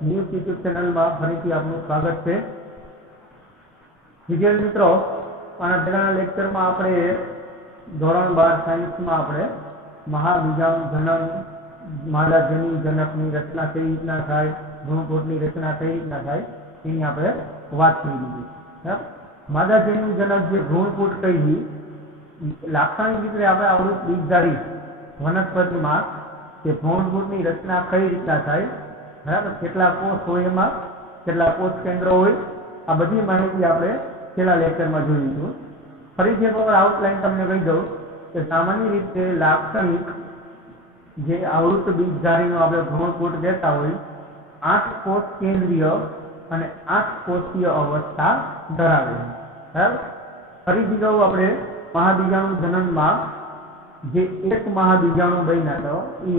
News YouTube channel में फरीथी आपનું स्वागत है। विद्यार्थी मित्रों, आना पहलाना लेक्चर में આપણે ધોરણ 12 साइंस में આપણે महाबीजाणु जनन, मादाजन्यु जनकनी रचना कई रीतना थाय, भ्रूणपोषની रचना कई रीतना थाय એની આપણે વાત કરી દીધી। मादाजन्यु जनक जे भ्रूणपोष कही लाक्षणिक रीते આપણે આવૃત બીજધારી વનસ્પતિમાં કે ભ્રૂણપોષની રચના કઈ રીતના થાય, બરાબર, કેટલા કોષ હોય, એમાં કેટલા કોષ કેન્દ્રો હોય, આ બધી માહિતી આપણે છેલ્લા લેક્ચરમાં જોઈશું। ફરીથી એક વખત આઉટલાઈન તમને કહી દઉં કે સામાન્ય રીતે લાક્ષણિક જે આવૃત બીજધારીનો આપણે ભ્રૂણપોષ કહેતા હોય 8 કોષ કેન્દ્રીય અને 8 કોષીય અવસ્થા ધરાવે છે, બરાબર। ફરીથી કહું, આપણે महाबीजाणु जनन में जे एक महाबीजाणु बन्या तो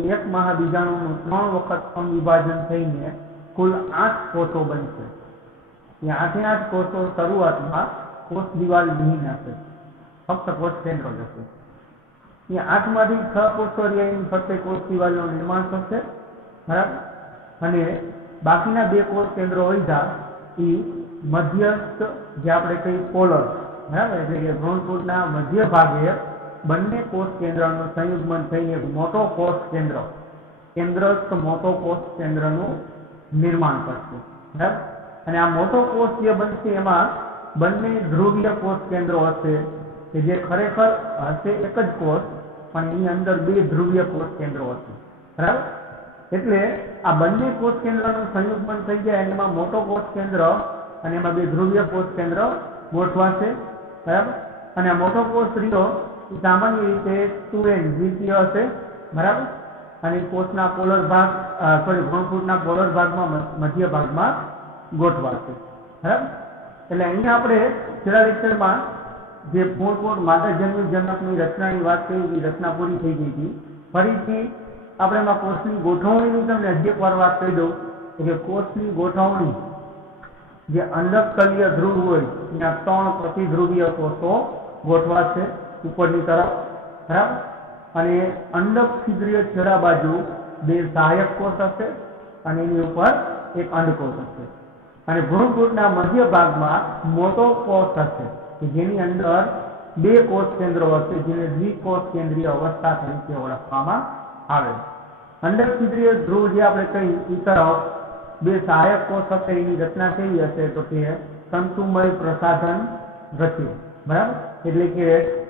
एक महाबीजाणु 3 वखत विभाजन थईने कुल 8 कोषो बनशे। ये 8 कोषो शुरुआत में कोष दीवाल विहीन हशे, फक्त कोष केन्द्र हशे। ये 8 मांथी 6 कोषो रहीने फक्त कोष दीवालनुं निर्माण थशे, बराबर। अने बाकीना 2 कोष केन्द्रो वध्या ई मध्यस्थ जे आपणे कहीए पोलर, बराबर, એટલે કે ભ્રૂણપોષના મધ્ય ભાગે બંને કોષ કેન્દ્રનું સંયુગ્મન થઈને એક મોટો કોષ કેન્દ્ર, કેન્દ્રસ્થ મોટો કોષ કેન્દ્રનું નિર્માણ કરશે, બરાબર। અને આ મોટો કોષ જે બનશે એમાં બંને ધ્રુવીય કોષ કેન્દ્રો હશે કે જે ખરેખર હશે એક જ કોષ, પણ એની અંદર 2 ધ્રુવીય કોષ કેન્દ્રો હશે, બરાબર। એટલે આ બંને કોષ કેન્દ્રનું સંયુગ્મન થઈ જાય અને એમાં મોટો કોષ કેન્દ્ર અને એમાં 2 ધ્રુવીય કોષ કેન્દ્ર ગોઠવાશે, बराबर। અને આ મોટો કોષ રહ્યો सामान्य रीते 2n દ્વિતીય હશે, बराबर। અને કોષના પોલર ભાગ ભ્રૂણપોષના પોલર ભાગમાં મધ્ય ભાગમાં ગોઠવાશે, બરાબર। એટલે અહીંયા આપણે છેલ્લા લેક્ચરમાં જે ભ્રૂણપોષ માદાજન્યુ જનકની રચનાની વાત કરી, એ રચના પૂરી થઈ ગઈ હતી। ફરીથી આપણે એમાં કોષની ગોઠવણીની તમને હજી એકવાર વાત કહી દઉં કે કોષની ગોઠવણી જે અંડકતલીય ધ્રુવ હોય ત્યાં 3 પ્રતિધ્રુવીય કોષો ગોઠવાશે ઉપરની તરફ, બરાબર। અને અંડક છિદ્રીય છેડા બાજુ 2 સહાયક કોષ હશે અને એની ઉપર એક અંડકોષ હશે। અને ભ્રૂણપોષના મધ્ય ભાગમાં મોટો કોષ હશે કે જેની અંદર 2 કોષ કેન્દ્રો હશે જેને દ્વિકોષ કેન્દ્રીય અવસ્થા તરીકે ઓળખવામાં આવે। અંડક છિદ્રીય ધ્રુવ જે આપણે કહી એ તરફ 2 સહાયક कोष हशे, एनी रचना केवी हशे तो के तंतुमय प्रसाधन रचे, बराबर। एटले के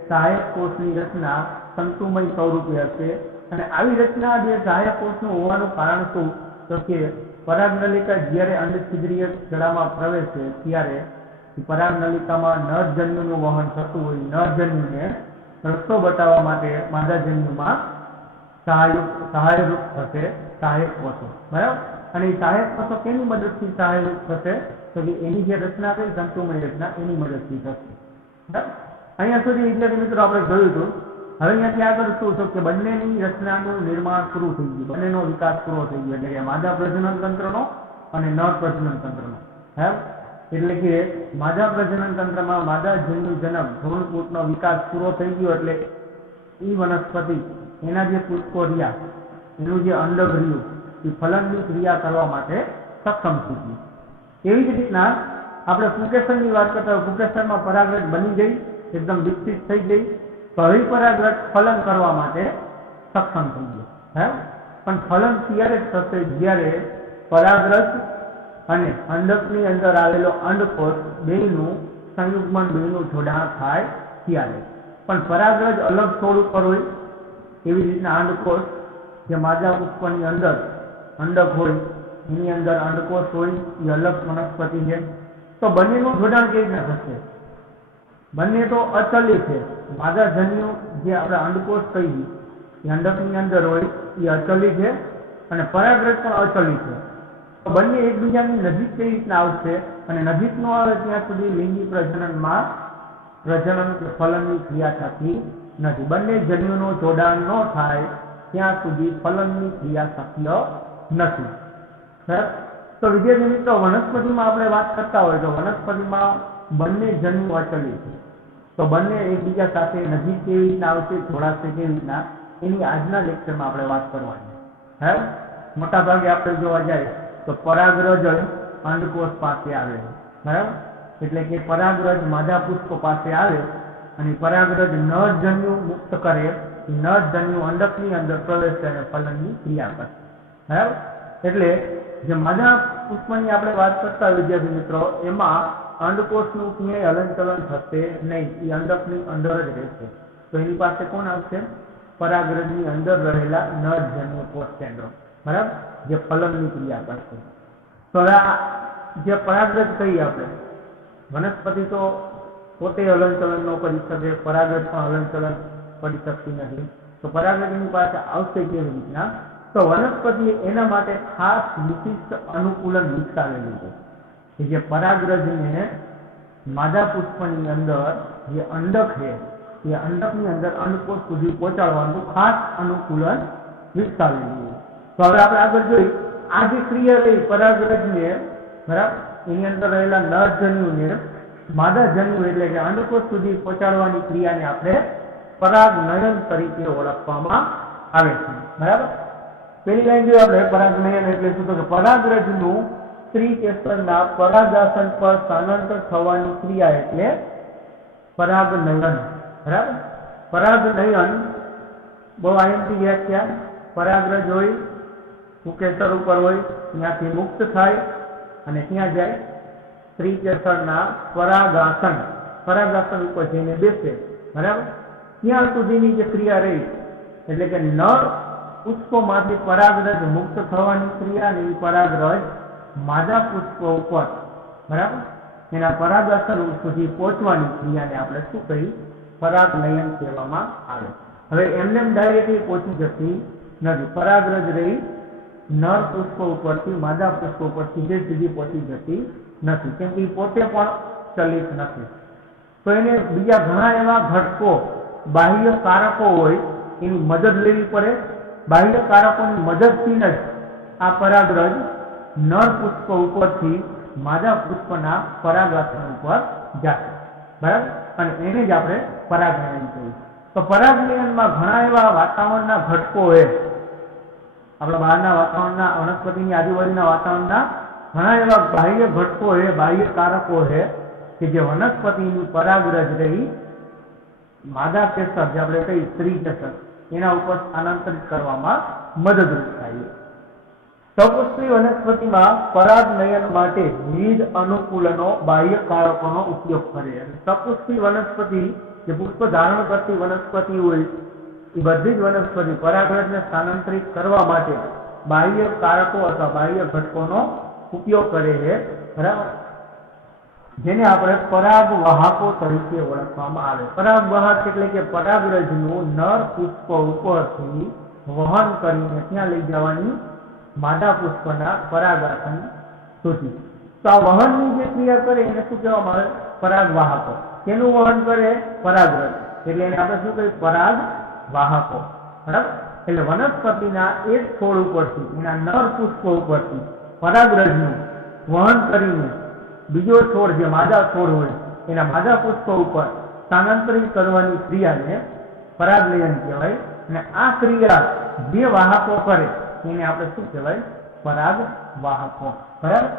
सहायक कोषनी रचना तंतुमय स्वरूपे हशे। अने आवी रचना जे सहायक कोषनुं होवानुं कारण शुं तो के परागनलिका ज्यारे अंडछिद्रीय छेडामां प्रवेशे त्यारे परागनलिकामां नरजन्युनुं वहन थतुं होय, नरजन्युने रस्तो बताववा माटे मादाजन्युमां सहायरूप थशे सहायक कोषो, बराबर। અને સહાયક કોષો કેની મદદથી સહાયરૂપ થશે તો કે એની જે રચના કરી તંતુમય રચના એની મદદથી થશે, બરાબર। અહીંયા સુધી વિદ્યાર્થી મિત્રો આપણે જોયું હતું। હવે અહીંયાથી આગળ શું છે કે બંનેની રચનાનું निर्माण પૂરું થઈ ગયું, બંનેનો વિકાસ પૂરો થઈ ગયો, એટલે કે માદા પ્રજનન તંત્રનો અને નર પ્રજનન તંત્રનો, બરાબર। એટલે કે માદા પ્રજનન તંત્રમાં માદાજન્યુ જનક ભ્રૂણપોષનો વિકાસ પૂરો થઈ ગયો એટલે એ વનસ્પતિ એના જે પુષ્પો રહ્યા એનું જે અંડક રહ્યું फलननी क्रिया करवा माटे सक्षम थी गई। एवी ज रीतना आपणे पुकेसरनी वात करता पुकेसरमा परागरज बनी गई, एकदम विकसित थई गई, तो हवे परागरज फलन करवा माटे सक्षम थई गयो है। पण फलन त्यारे थशे ज्यारे परागरज अने अंडकनी अंदर आवेलो अंडकोष बेयनुं संयुग्मन, बेयनुं जोडाण थाय त्यारे। पण परागरज अलग छोड़ पर होय एवी रीतना अंडकोष जे मादा पुष्पनी अंदर अंडक होय एनी अंदर अंडकोष होय ए अलग वनस्पति है। तो बंनेनुं जोडाण केवी रीतना थशे? बंने तो अचली है। मादाजन्यु जे आपणे अंडकोष कहीए ए अंडकनी अंदर होय ए अचली है अने परागरज पण अचली है। तो बंने एकबीजानी नजीक केवी रीतना आवशे अने नजीक न आवे त्यां सुधी लिंगी प्रजनનમાં प्रजनन के फलननी क्रिया थती नथी। बंने जन्युनुं जोडाण न थाय ત્યાં સુધી ફલનની ક્રિયા શક્ય નથી, સર। તો વિદ્યાર્થી મિત્રો, વનસ્પતિમાં આપણે વાત કરતા હોય તો વનસ્પતિમાં બંને જન્યુ અચલી છે, તો બંને એકબીજા સાથે નજીક કેવી રીતના આવશે, જોડાશે કેવી રીતના, એની આજના લેક્ચરમાં આપણે વાત કરવાની है। मोटा भागे आपणे जोवा जाए तो તો પરાગરજ અંડકોષ પાસે આવે, બરાબર? એટલે કે પરાગરજ માદા પુષ્પ પાસે આવે અને પરાગરજ નરજન્યુ મુક્ત કરે, નરજન્યુ અંડકની અંદર પ્રવેશે અને ફલનની ક્રિયા કરે, બરાબર? એટલે જે માદા પુષ્પની આપણે વાત કરતા વિદ્યાર્થી મિત્રો, એમાં અંડકોષનું ક્યાંય હલનચલન થશે નહીં, એ અંડકની અંદર જ રહેશે. તો એની પાસે કોણ આવશે? પરાગરજની અંદર રહેલા નરજન્યુ કોષ કેન્દ્રો, બરાબર, જે ફલનની ક્રિયા કરશે. તો આ જે પરાગરજ કહીએ આપણે, વનસ્પતિ તો પોતે હલનચલન ન કરી શકે, પરાગરજ પણ હલનચલન કરી શકતી નથી. તો પરાગરજની પાસે આવશે કેવી રીતના? તો વનસ્પતિએ એના માટે ખાસ વિશિષ્ટ અનુકૂલન વિકસાવેલું છે કે જે પરાગરજને માદા પુષ્પની અંદર જે અંડક છે એ અંડકની અંદર અંડકોષ સુધી પહોંચાડવાનું ખાસ અનુકૂલન વિકસાવેલું છે. તો હવે આપણે આગળ જોઈ આ જે ક્રિયા રહી પરાગરજને, બરાબર, એની અંદર રહેલા નરજન્યુને માદાજન્યુ એટલે કે અંડકોષ સુધી પહોંચાડવાની ક્રિયાને આપણે પરાગનયન તરીકે ઓળખવામાં આવે છે, બરાબર? પેલી લાઈન જોઈએ આપણે, પરાગનયન એટલે શું? તો કે પરાગરજનું સ્ત્રીકેસરના પરાગાસન પર સ્થાનાંતર થવાની ક્રિયા એટલે પરાગનયન, બરાબર? પરાગનયન બહુ આયમથી વ્યાખ્યા, પરાગરજ હોય, કેસર ઉપર હોય, ત્યાંથી મુક્ત થાય અને ત્યાં જાય સ્ત્રીકેસરના પરાગાસન, પરાગાસન ઉપર જઈને બેસે, બરાબર? ત્યાં સુધીની જે ક્રિયા રહી એટલે કે નર પુષ્પોમાંથી પરાગરજ મુક્ત થવાની ક્રિયા અને પરાગરજ માદા પુષ્પ ઉપર, બરાબર, એના પરાગાસન સુધી પહોંચવાની ક્રિયાને આપણે શું કહી? પરાગનયન કહેવામાં આવે. હવે એમને ડાયરેક્ટલી પહોંચી જતી નથી. પરાગરજ રહી નર પુષ્પ ઉપરથી માદા પુષ્પ ઉપર સીધે સીધી પહોંચી જતી નથી, કેમ કે પોતે પણ ચલિત નથી. તો એને બીજા ઘણા એવા ઘટકો, બાહ્ય કારકો હોય, એની મદદ લેવી પડે. બાહ્ય કારકોની મદદથી જ આ પરાગરજ નર પુષ્પ ઉપરથી માદા પુષ્પના પરાગાસન ઉપર જશે, બરાબર? અને એને જ આપણે પરાગનયન કહીએ. તો પરાગનયનમાં ઘણા એવા વાતાવરણના ઘટકો હોય, આપણા બહારના વાતાવરણના, વનસ્પતિની આજુબાજુના વાતાવરણના ઘણા એવા બાહ્ય ઘટકો છે, બાહ્ય કારકો છે કે જે વનસ્પતિની પરાગરજ રહી માદા કેસર, જે આપણે કહીએ સ્ત્રી કેસર, એના ઉપર સ્થાનાંતરિત કરવામાં મદદરૂપ થાય. સપુષ્પી વનસ્પતિમાં પરાગનયન માટે વિવિધ અનુકૂલનો, બાહ્ય કારકોનો ઉપયોગ કરે. સપુષ્પી વનસ્પતિ જે પુષ્પ ધારણ કરતી વનસ્પતિ હોય, એ બધી જ વનસ્પતિ પરાગરજને સ્થાનાંતરિત કરવા માટે બાહ્ય કારકો અથવા બાહ્ય ઘટકોનો ઉપયોગ કરે છે, બરાબર? જેને આપણે પરાગવાહકો તરીકે ઓળખવામાં આવે. પરાગવાહક એટલે કે પરાગરજનું નર પુષ્પ ઉપરથી વહન કરીને ત્યાં લઈ જવાની માદા પુષ્પના પરાગાસન સુધી. તો આ વહનની જે ક્રિયા કરે એને શું કહેવામાં આવે? પરાગવાહકો. તેનું વહન કરે પરાગરજ, એટલે એને આપણે શું કહીએ? પરાગવાહકો, બરાબર? એટલે વનસ્પતિના એક છોડ ઉપરથી, એના નર પુષ્પ ઉપરથી પરાગરજનું વહન કરીને બીજો છોડ, જે માદા છોડ હોય, એના માદા પુષ્પ ઉપર સ્થાનાંતરિત કરવાની ક્રિયાને પરાગનયન કહેવાય. અને આ ક્રિયા જે વાહકો કરે એને આપણે શું કહેવાય? પરાગવાહકો, બરાબર?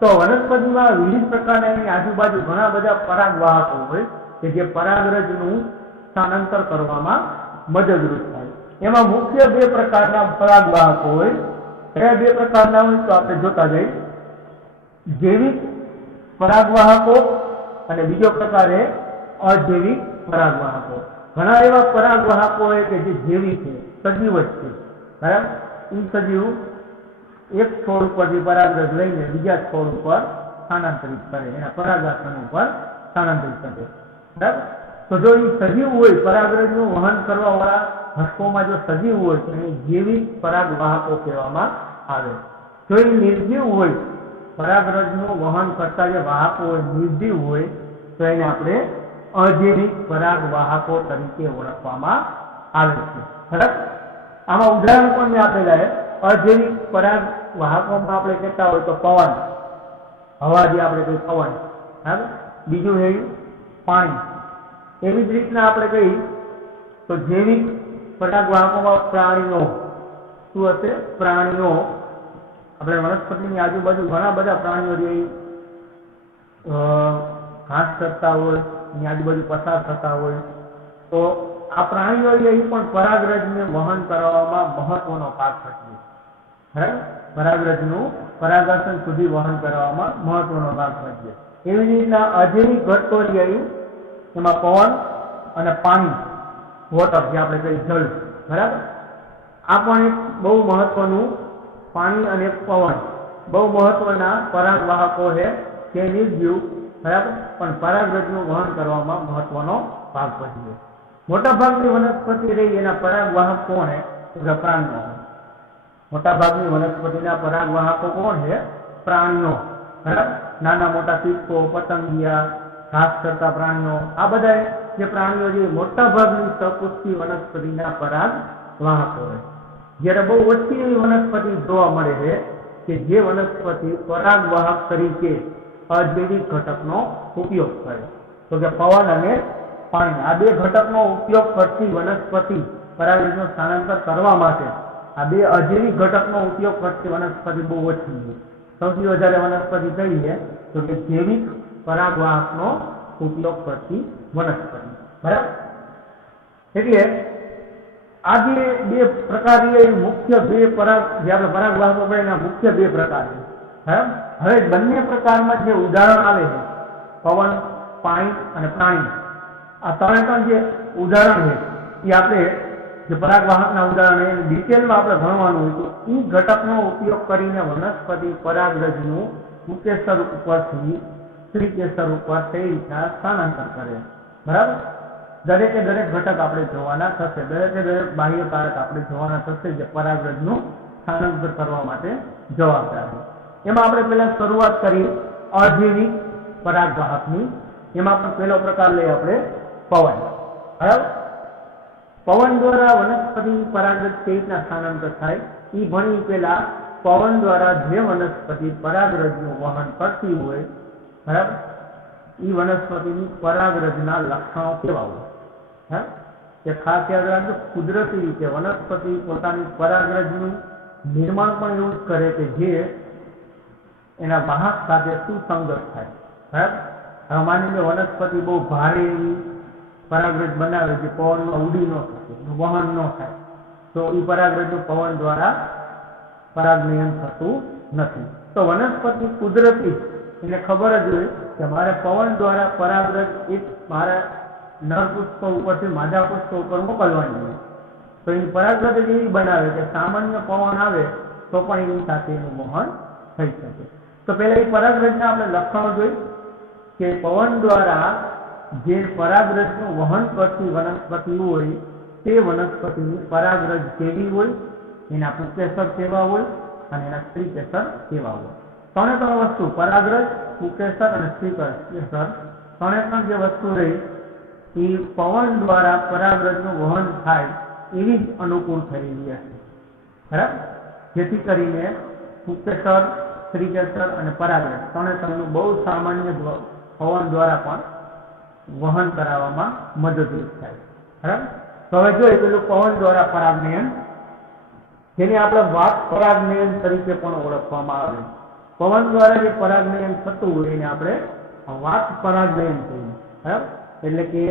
તો વનસ્પતિમાં વિવિધ પ્રકારના એની આજુબાજુ ઘણા બધા પરાગવાહકો હોય કે જે પરાગરજનું સ્થાનાંતર કરવામાં મદદરૂપ થાય. એમાં મુખ્ય બે પ્રકારના પરાગવાહકો હોય. કયા બે પ્રકારના હોય? તો આપણે જોતા જઈએ. જૈવિક પરાગવાહકો અને બીજો પ્રકાર છે અજૈવિક પરાગવાહકો. ઘણા એવા પરાગવાહકો હોય કે જે જૈવિક છે, સજીવ જ છે, બરાબર? એ સજીવ એક છોડ ઉપરથી પરાગરજ લઈને બીજા છોડ ઉપર સ્થાનાંતરિત કરે, એના પરાગાસન ઉપર સ્થાનાંતરિત કરે, બરાબર? તો જો એ સજીવ હોય, પરાગરજનું વહન કરવા વાળા ઘટકોમાં જો સજીવ હોય તો એને જૈવિક પરાગવાહકો કહેવામાં આવે. જો એ નિર્જીવ હોય, પરાગરજનું વહન કરતા જે વાહકો હોય નિર્જીવ હોય, તો એને આપણે અજૈવિક પરાગવાહકો તરીકે ઓળખવામાં આવે છે, બરાબર? આમાં ઉદાહરણ પણ મેં આપેલા છે. અજૈવિક પરાગવાહકોમાં આપણે કહેતા હોય તો પવન, હવા જે આપણે કહીએ પવન, બરાબર? બીજું છે પાણી. એવી જ રીતના આપણે કહીએ તો જૈવિક પરાગવાહકોમાં પ્રાણીઓ શું હશે? પ્રાણીઓ આપણે વનસ્પતિની આજુબાજુ ઘણા બધા પ્રાણીઓ જે ઘાસ ચરતા હોય, એની આજુબાજુ પસાર થતા હોય, તો આ પ્રાણીઓ એ પણ પરાગરજને વહન કરવામાં મહત્વનો ભાગ ભજવે. બરાબર, પરાગરજનું પરાગાસન સુધી વહન કરવામાં મહત્વનો ભાગ ભજવે. એવી રીતના અજૈવિક ઘટકો એમાં પવન અને પાણી, વોટર જે આપણે કહીએ જળ, બરાબર, આ પણ એક બહુ મહત્વનું, પાણી અને પવન બહુ મહત્વના પરાગવાહકો છે કે નિર્જીવ, બરાબર, પણ પરાગરજનું વહન કરવામાં મહત્વનો ભાગ ભજવે. મોટાભાગની વનસ્પતિ રહી એના પરાગવાહક કોણ છે? પ્રાણીઓ. મોટાભાગની વનસ્પતિના પરાગવાહકો કોણ છે? પ્રાણીઓ. બરાબર, નાના મોટા કીટકો, પતંગિયા, ઘાસ કરતા પ્રાણીઓ, આ બધા જે પ્રાણીઓ જે મોટાભાગની સપુષ્ટિ વનસ્પતિના પરાગવાહકો છે. જ્યારે બહુ ઓછી એવી વનસ્પતિ જોવા મળે છે કે જે વનસ્પતિ પરાગવાહક તરીકે અજૈવિક ઘટકનો ઉપયોગ કરે. તો કે પવન અને પાણી, આ બે ઘટકનો ઉપયોગ કરતી વનસ્પતિ, પરાગરજનું સ્થાનાંતર કરવા માટે આ બે અજૈવિક ઘટકનો ઉપયોગ કરતી વનસ્પતિ બહુ ઓછી છે. સૌથી વધારે વનસ્પતિ કઈ છે? તો કે જૈવિક પરાગવાહકનો ઉપયોગ કરતી વનસ્પતિ. બરાબર, એટલે આ જે બે પ્રકારની મુખ્ય બે પરાગ, જે આપણે પરાગવાહકો પડે એના મુખ્ય બે પ્રકાર છે. બરાબર, હવે બંને પ્રકારમાં જે ઉદાહરણ આવે છે, પવન, પાણી અને પ્રાણી, આ ત્રણ જે ઉદાહરણ છે એ આપણે જે પરાગવાહકના ઉદાહરણ એ ડિટેલમાં આપણે ભણવાનું હોય તો એ ઘટકનો ઉપયોગ કરીને વનસ્પતિ પરાગરજનું મુકેસર ઉપરથી સ્ત્રીકેસર ઉપર તે રીતના સ્થાનાંતર કરે. બરાબર, દરેકે દરેક ઘટક આપણે જોવાના થશે, દરેકે દરેક બાહ્ય કારક આપણે જોવાના થશે જે પરાગરજનું સ્થાનાંતર કરવા માટે જવાબદાર છે. એમાં આપણે પહેલા શરૂઆત કરી અજૈવિક પરાગવાહકની. એમાં પણ પહેલો પ્રકાર લઈએ આપણે પવન. બરાબર, પવન દ્વારા વનસ્પતિની પરાગરજ કેવી રીતના સ્થાનાંતર થાય એ ભણી પહેલા પવન દ્વારા જે વનસ્પતિ પરાગરજનું વહન કરતી હોય, બરાબર, એ વનસ્પતિની પરાગરજના લક્ષણો કેવા હોય તે ખાસ યાદ રાખજો. કુદરતી રીતે વનસ્પતિ પોતાની પરાગરજનું નિર્માણ પણ એવું જ કરે કે જે એના વાહક સાથે સુસંગત થાય. બરાબર, હવે માની લો વનસ્પતિ બહુ ભારે એવી પરાગરજ બનાવે જે પવનમાં ઉડી ન શકે, વહન ન થાય, તો એ પરાગરજનું પવન દ્વારા પરાગનયન થતું નથી. તો વનસ્પતિ કુદરતી એને ખબર જ હોય કે મારે પવન દ્વારા પરાગરજ એક મારા નર પુષ્પ ઉપરથી માદા પુષ્પ ઉપર મોકલવાની હોય, તો એ પરાગરજ એવી બનાવે કે સામાન્ય પવન આવે તો પણ એની સાથે એનું વહન થઈ શકે. તો પહેલા એ પરાગરજના આપણે લક્ષણો જોઈ કે પવન દ્વારા જે પરાગરજનું વહન કરતી વનસ્પતિ હોય તે વનસ્પતિની પરાગરજ કેવી હોય, એના પુકેસર કેવા હોય અને એના સ્ત્રીકેસર કેવા હોય. ત્રણ વસ્તુ, પરાગરજ, પુકેસર અને સ્ત્રીકેસર, ત્રણ જે વસ્તુ રહી એ પવન દ્વારા પરાગરજનું વહન થાય એવી જ અનુકૂળ થયેલી હશે. બરાબર, જેથી કરીને પુકેસર, સ્ત્રીકેસર અને પરાગરજ ત્રણેયનું બહુ સામાન્ય પવન દ્વારા પણ વહન કરાવવામાં મદદરૂપ થાય. બરાબર, તો હવે જોઈએ પેલું પવન દ્વારા પરાગનયન, જેને આપણે વાત પરાગનયન તરીકે પણ ઓળખવામાં આવે. પવન દ્વારા જે પરાગનયન થતું હોય એને આપણે વાત પરાગનયન કહીએ. બરાબર, એટલે કે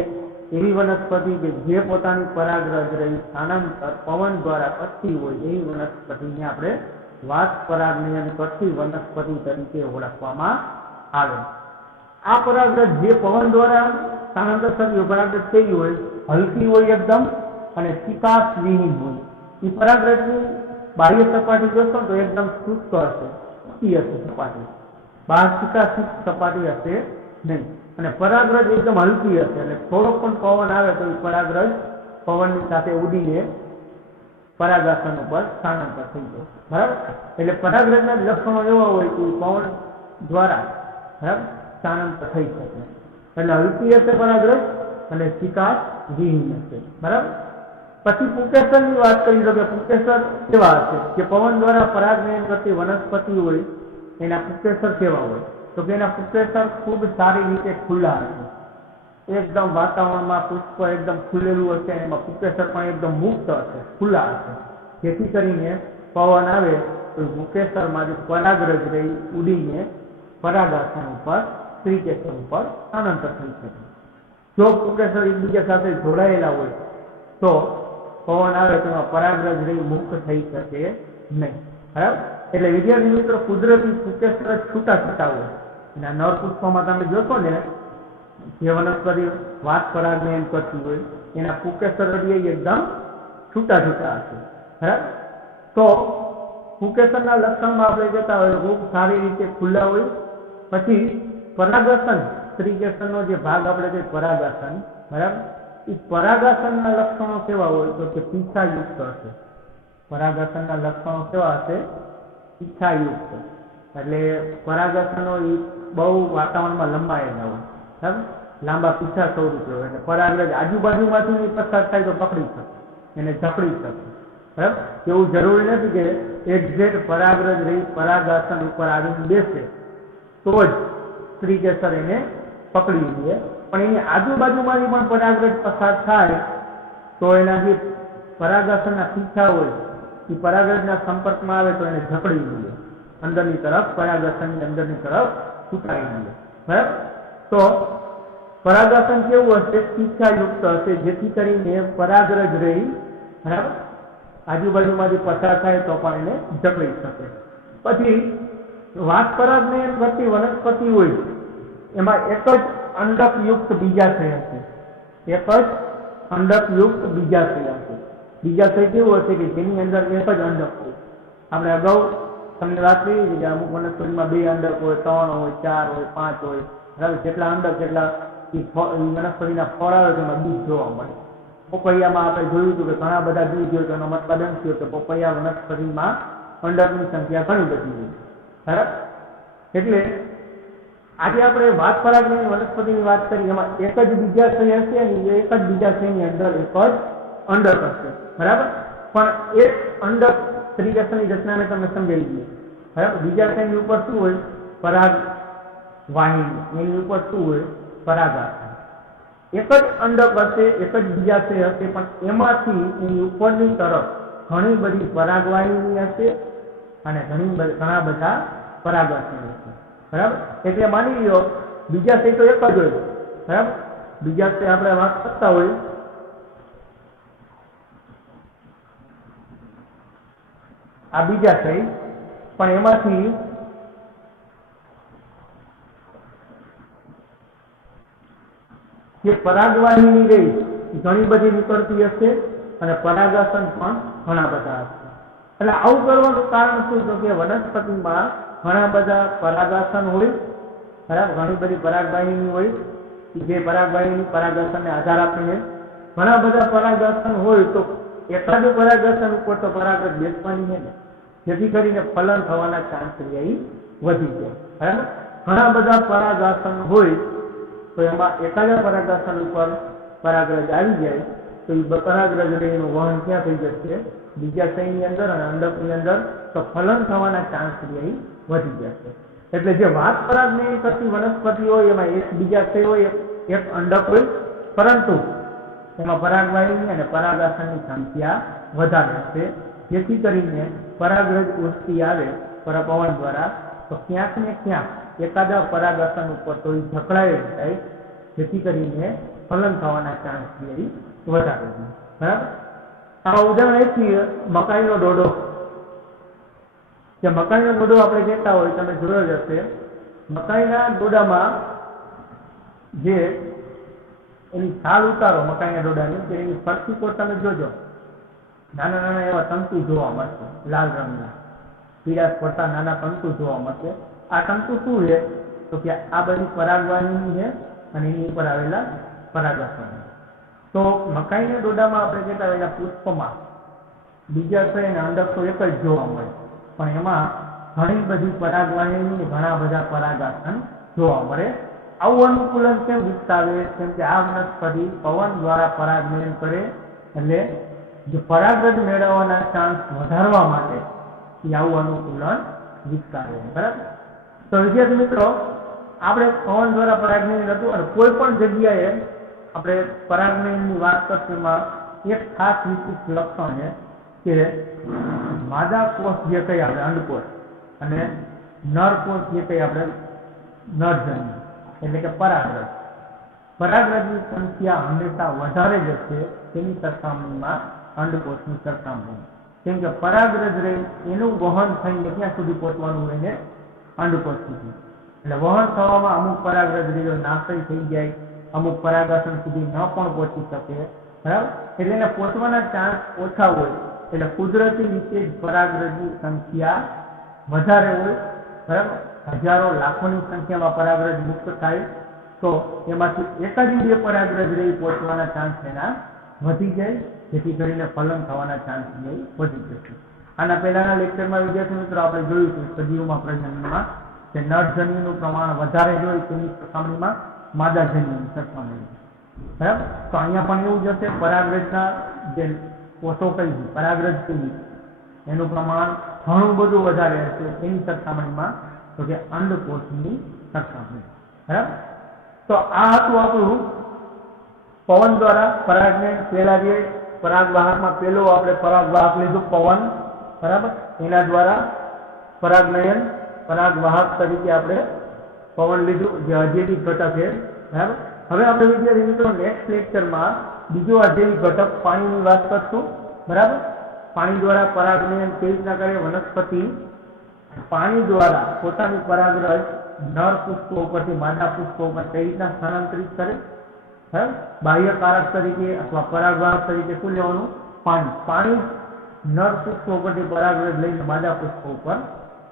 એવી વનસ્પતિ કે જે પોતાની પરાગરજ રહી સ્થાનાંતર પવન દ્વારા કરતી હોય એવી વનસ્પતિને આપણે વાત પરાગનયન કરતી વનસ્પતિ તરીકે ઓળખવામાં આવે. આ પરાગરજ જે પવન દ્વારા સ્થાનાંતર થતી પરાગરજ કેવી હોય? હલકી હોય એકદમ અને ચિકાસ વિહીન હોય. એ પરાગરજની બાહ્ય સપાટી જોશો તો એકદમ શુષ્ક હશે, સૂકી હશે સપાટી, બહાર ચિકાસી સપાટી હશે નહીં. અને પરાગરજ એકદમ હલકી હશે અને થોડો પણ પવન આવે તો એ પરાગરજ પવનની સાથે ઉડીને પરાગાસન ઉપર સ્થાનાંતર થઈ જાય. બરાબર, એટલે પરાગરજના લક્ષણો એવા હોય કે પવન દ્વારા બરાબર સ્થાનાંતર થઈ શકે. એટલે હલકી હશે પરાગરજ અને ચિકાસ વિહીન હશે. બરાબર, પછી પુકેસરની વાત કરી તો કે પુકેસર કેવા હશે કે પવન દ્વારા પરાગનયન કરતી વનસ્પતિ હોય એના પુકેસર કેવા હોય? તો કે એના પુકેસર ખૂબ સારી રીતે ખુલ્લા હશે, એકદમ વાતાવરણમાં પુષ્પ એકદમ ખુલેલું હશે, એમાં પુકેસર પણ એકદમ મુક્ત હશે, ખુલ્લા હશે, જેથી કરીને પવન આવે તો મુકેશરમાંથી પરાગરજ રહી ઉડીને પરાગાસન ઉપર સ્ત્રીકેસર ઉપર સ્થાનાંતર થઈ શકે. જો પુકેસર એકબીજા સાથે જોડાયેલા હોય તો પવન આવે તેમાં પરાગરજ રહી મુક્ત થઈ શકે નહીં. બરાબર? એટલે વિદ્યાર્થી મિત્રો, કુદરતી પુકેસર છૂટા છૂટા હોય અને નર પુષ્પમાં તમે જોશો ને, જે વનસ્પતિ વાત પરાગને કરતી હોય એના પુકેસર એકદમ છૂટા છૂટા હશે. બરાબર? તો પુકેસરના લક્ષણમાં આપણે કહેતા હોય ખૂબ સારી રીતે ખુલ્લા હોય. પછી પરાગાસન, સ્ત્રીકેસરનો જે ભાગ આપણે કહીએ પરાગાસન, બરાબર, એ પરાગાસનના લક્ષણો કેવા હોય તો કે પીછાયુક્ત હશે. પરાગાસનના લક્ષણો કેવા હશે? પીછાયુક્ત. એટલે પરાગાસનો એ બહુ વાતાવરણમાં લંબાયેલા હોય, બરાબર, લાંબા પીછા સ્વરૂપે હોય. એટલે પરાગરજ આજુબાજુમાંથી પસાર થાય તો પકડી શકે, એને જકડી શકે. બરાબર? એવું જરૂરી નથી કે એક્ઝેક્ટ પરાગરજ રહી પરાગાસન ઉપર આવીને બેસે તો જ સ્ત્રીકેસર એને પકડી લે, પણ એની આજુબાજુમાંથી પણ પરાગરજ પસાર થાય તો એના જે પરાગાસનના પીછા હોય એ પરાગરજના સંપર્કમાં આવે તો એને જકડી લે, અંદરની તરફ, પરાગાસનની અંદરની તરફ છૂટાઈ લે. બરાબર? તો પરાગાસન કેવું હશે? પીછાયુક્ત હશે, જેથી કરીને પરાગરજ રહી, બરાબર, આજુબાજુમાંથી પસાર થાય તો પણ એને જકડી શકે. પછી વાત પરાગને કરતી વનસ્પતિ હોય એમાં એક જ અંડકયુક્ત બીજાશય હશે. એક જ અંડકયુક્ત બીજાશય હશે. બીજાશય કેવું હશે કે જેની અંદર એક જ અંડક હોય. આપણે અગાઉ તમને વાત કરી કે અમુક વનસ્પતિમાં 2 અંડક હોય, 3 હોય, 4 હોય, 5 હોય. બરાબર? જેટલા અંડક એટલા વનસ્પતિના ફળ આવે તેમાં બીજ જોવા મળે. પપૈયામાં આપણે જોયું હતું કે ઘણા બધા બીજ હોય, તેનો મતલબ એમ થયો કે પપૈયા વનસ્પતિમાં અંડકની સંખ્યા ઘણી બધી હોય. બરાબર? એટલે આજે આપણે વાત પરાગની વનસ્પતિની વાત કરી, એમાં એક જ બીજાશય હશે અને એક જ બીજાશયની અંદર એક જ અંડક હશે. બરાબર? પણ એક અંડક સ્ત્રીકેસરની રચનાને તમને સમજાવી દઈએ. બરાબર? બીજાશયની ઉપર શું હોય? પરાગ વાહિની. એની ઉપર શું હોય? પરાગાસન. એક જ અંડક હશે, એક જ બીજાશય હશે, પણ એમાંથી એની ઉપરની તરફ ઘણી બધી પરાગવાહિની હશે અને ઘણા બધા પરાગાસન હશે. બરાબર? એટલે માની લો બીજાશય તો એક જ હોય. બરાબર? બીજાશય આપણે વાત કરતા હોય આ બીજાશય, પણ એમાંથી જે પરાગવાહિની રહી ઘણી બધી નીકળતી હશે અને પરાગાસન પણ ઘણા બધા હશે. એટલે આવું કરવાનું કારણ શું? તો કે વનસ્પતિમાં ઘણા બધા પરાગાસન હોય, બરાબર, ઘણી બધી પરાગવાહિની હોય, જે પરાગવાહિની પરાગાસનને આધાર આપીને ઘણા બધા પરાગાસન હોય તો એકાદ પરાગાસન ઉપર તો પરાગરજ બેસવાની છે ને, જેથી કરીને ફલન થવાના ચાન્સ વધી જાય. બરાબર? ઘણા બધા પરાગાસન હોય તો એમાં એકાદ પરાગાસન ઉપર પરાગરજ આવી જાય તો એ પરાગરજ એનું વહન ક્યાં થઈ જશે? બીજાશયની અંદર અને અંડકની અંદર, તો ફલન થવાના ચાન્સ વધી જશે. એટલે જે વાત પરાગને કરતી વનસ્પતિ હોય એમાં એક બીજાશય હોય, એક અંડક હોય, પરંતુ એમાં પરાગવાહિની અને પરાગાસનની સંખ્યા વધારે હશે, જેથી કરીને પરાગરજ ઉડતી આવે પવન દ્વારા તો ક્યાંક ને ક્યાંક એકાદા પરાગાસન ઉપર તો એ જકડાઈ જાય, જેથી કરીને ફલન થવાના ચાન્સ વધારે છે. બરાબર? આમાં ઉદાહરણ આપીએ મકાઈનો ડોડો. જે મકાઈનો ડોડો આપણે કહેતા હોય, તમે જોયો જ હશે, મકાઈના ડોડામાં જે એની છાલ ઉતારો મકાઈના ડોડાની, કે એની ફરતી પર તમે જોજો નાના નાના એવા તંતુ જોવા મળશે, લાલ રંગના પીળાશ પડતા નાના તંતુ જોવા મળશે. આ તંતુ શું છે? તો કે આ બધી પરાગવાહિની છે અને એની ઉપર આવેલા પરાગાસન. તો મકાઈના ડોડામાં આપણે કહેતા હોય એના પુષ્પમાં બીજાશય અને અંડક તો એક જ જોવા મળે, પણ એમાં ઘણી બધી પરાગવાહિની, ઘણા બધા પરાગાસન જોવા મળે. આવું અનુકૂલન કેમ વિકસાવે? કેમ કે આ વનસ્પતિ પવન દ્વારા પરાગમયન કરે, એટલે જે પરાગરજ મેળવવાના ચાન્સ વધારવા માટે એ આવું અનુકૂલન વિકસાવે. બરાબર? તો વિદ્યાર્થી મિત્રો, આપણે પવન દ્વારા પરાગમયન હતું અને કોઈ પણ જગ્યાએ આપણે પરાગમયનની વાત કરશું એમાં એક ખાસ વિશિષ્ટ લક્ષણ છે કે માદા કોષ જે કહીએ આપણે અંડકોષ અને નર કોષ જે કહીએ આપણે નરજન્ય એટલે કે પરાગરજ. પરાગરજની સંખ્યા હંમેશા વધારે જ હશે તેની સરખામણીમાં અંડકોષની સરખામણી. કેમ કે પરાગરજ રહે એનું વહન થઈને ક્યાં સુધી પહોંચવાનું હોય ને અંડકોષ સુધી. એટલે વહન થવામાં અમુક પરાગરજ રહે નાશય થઈ જાય, અમુક પરાગાસન સુધી ન પણ પહોંચી શકે, બરાબર. એટલે એને પહોંચવાના ચાન્સ ઓછા હોય. એટલે કુદરતી રીતે જ પરાગરજની સંખ્યા વધારે હોય, બરાબર. હજારો લાખોની સંખ્યામાં પરાગરજ મુક્ત થાય તો એમાંથી એકાદી બે પરાગરજ રહી પહોંચવાના ચાન્સ એના વધી જાય, જેથી કરીને ફલન થવાના ચાન્સ વધી જશે. આના પહેલાના લેક્ચરમાં વિદ્યાર્થી મિત્રો આપણે જોયું હતું સજીવમાં પ્રજનનમાં કે નરજન્યુનું પ્રમાણ વધારે હોય તેની સરખામણીમાં માદાજન્યુની સરખામણી, બરાબર. તો અહીંયા પણ એવું જ હશે. પરાગરજના જે કોષો કઈ છે, પરાગરજ કઈ એનું પ્રમાણ ઘણું બધું વધારે હશે એની સરખામણીમાં, તો કે અંડકોષની સરખામણી, બરાબર. તો આ હતું આપણું પવન દ્વારા પરાગને પહેલા જે પરાગવાહકમાં પેલો આપણે પરાગવાહક લીધું પવન, બરાબર. એના દ્વારા પરાગનયન પરાગવાહક તરીકે આપણે પવન લીધું જે અજૈવિક ઘટક છે, બરાબર. હવે આપણે વિદ્યાર્થી મિત્રો નેક્સ્ટ લેક્ચરમાં બીજો અજૈવિક ઘટક પાણીની વાત કરશું, બરાબર. પાણી દ્વારા પરાગનયન કેવી રીતના કરે વનસ્પતિ પાણી દ્વારા પોતાની પરાગરજ નર પુષ્પો ઉપરથી માદા પુષ્પો ઉપર કઈ રીતના સ્થાનાંતરિત કરે, બરાબર. બાહ્યકારક તરીકે અથવા પરાગવાહક તરીકે શું લેવાનું પાણી. પાણી નર પુષ્પો ઉપરથી પરાગરજ લઈને માદા પુષ્પો ઉપર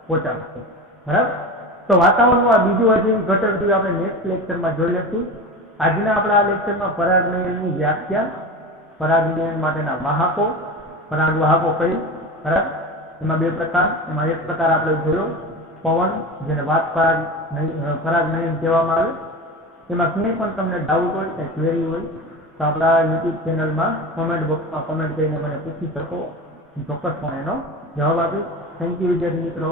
પહોંચાડશે, બરાબર. તો વાતાવરણનું આ બીજું અજૈવિક ઘટક જે આપણે નેક્સ્ટ લેક્ચરમાં જોઈ લઈશું. આજના આપણા આ લેક્ચરમાં પરાગનયનની વ્યાખ્યા, પરાગનયન માટેના વાહકો, પરાગવાહકો કઈ, બરાબર. એમાં બે પ્રકાર, એમાં એક પ્રકાર આપણે જોયો પવન, જેને વાત પરાગનયન કહેવામાં આવે. એમાં ક્યાંય પણ તમને ડાઉટ હોય કે ક્વેરી હોય તો આપણા યુટ્યુબ ચેનલમાં કોમેન્ટ બોક્સમાં કોમેન્ટ કરીને મને પૂછી શકો, ચોક્કસપણે એનો જવાબ આપીશ. થેન્ક યુ વિદ્યાર્થી મિત્રો.